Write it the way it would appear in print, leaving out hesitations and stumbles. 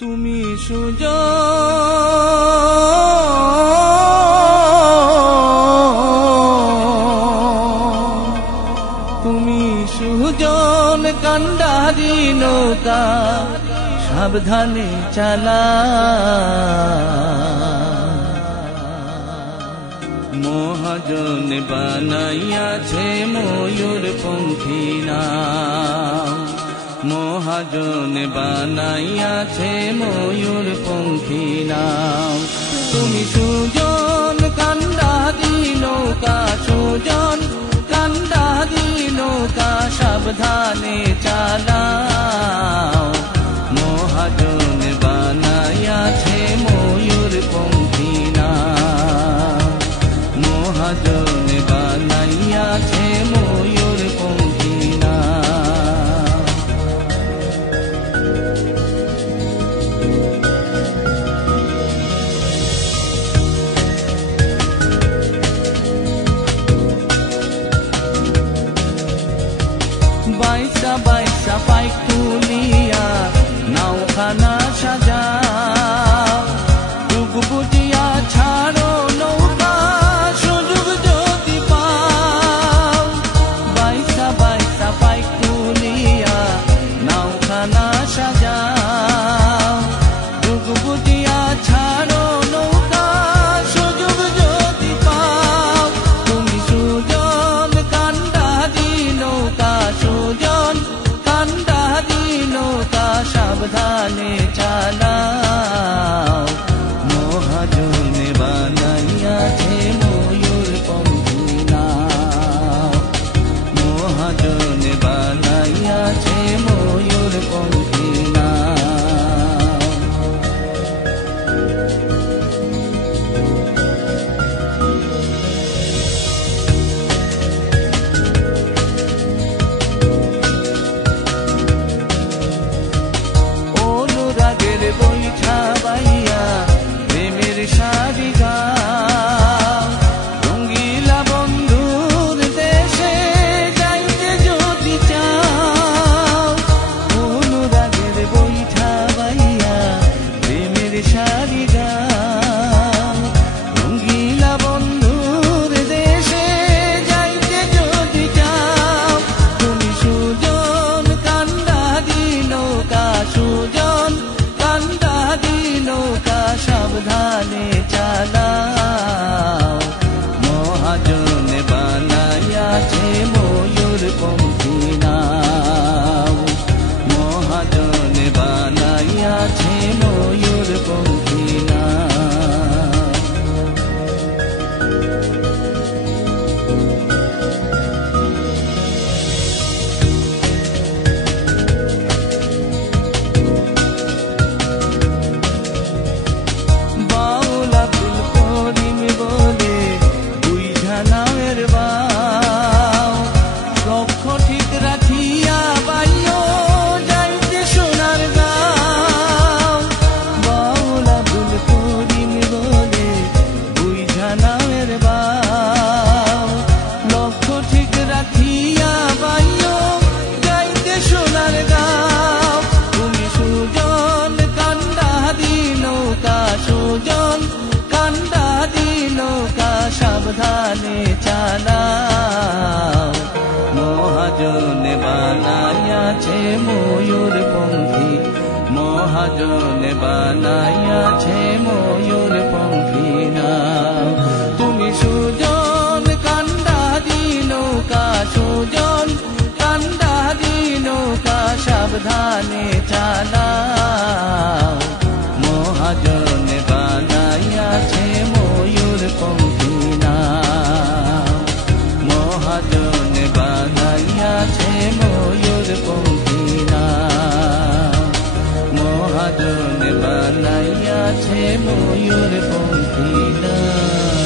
তুমি সুজন, তুমি সুজন কান্ডারি নৌকা সাবধানে চালা। মহাজন বানাইয়াছে ময়ূর পঙ্খী নাম, মহাজন বানাইয়াছে ময়ূর পঙ্খী নাম। তুমি সুজন কান্ডারি নৌকা, সুজন কান্ডারি নৌকা সাবধানে চালাও। মহাজন বানাইয়াছে ময়ূর পঙ্খী নাম, মহাজন বানাইয়াছে ময়ূর পঙ্খী নাম। বাইসা বাইসা পাইক তুলিয়া নাওখানা সাজাও, ডুব বুঝিয়া ছাড়ো নৌকা সুযোগ যদি পাও। বাইসা বাইসা পাইক তুলিয়া নাওখানা সাজাও, ডুব বুঝিয়া ছাড়ো নৌকা সুযোগ যদি পাও। তুমি সুজন কান্ডারি নৌকা, সুজন কান্ডারি নৌকা সাবধানে চালাও। মহাজন বানাইয়াছে ময়ূর পঙ্খী নাম, মহাজন বানাইয়াছে ময়ূর পঙ্খী নাম। অনুরাগের বৈঠা বাইয়া প্রেমের শাড়ি গাও, রঙ্গিলা বন্ধুর দেশে যাইতে যদি চাও। অনুরাগের বৈঠা বাইয়া প্রেমের শাড়ি গাও, রঙ্গিলা বন্ধুর দেশে যাইতে যদি চাও। তুমি সুজন কান্ডারি নৌকা, সুজন কান্ডারি নৌকা সাবধানে চালাও। মহাজন বানাইয়াছে ময়ূর পঙ্খী নাম, মহাজন বানাইয়াছে ময়ূর পঙ্খী নাম। বাউল আব্দুল করিম বলে বুইঝা নামের বাও, লক্ষ্য ঠিক রাখিয়া বাইও যাইতে সোনার গাঁও। বাউল আব্দুল করিম বলে বুইঝা নামের বাও, লক্ষ্য ঠিক রাখিয়া বাইও যাইতে সোনার গাঁও। তুমি সুজন কান্ডারি নৌকা, সুজন কান্ডারি নৌকা সাবধানে চালাও। মহাজন বানাইয়াছে ময়ূর পঙ্খী, মহাজন বানাইয়াছে ময়ূর পঙ্খী নাম। তুমি সুজন কান্ডারি নৌকা, সুজন কান্ডারি নৌকা সাবধানে চালাও। মহাজন বানাইয়াছে ময়ূর পঙ্খী নাম, মহাজন বানাইয়াছে ময়ূর পঙ্খী নাম, মহাজন বানাইয়াছে ময়ূর পঙ্খী নাম।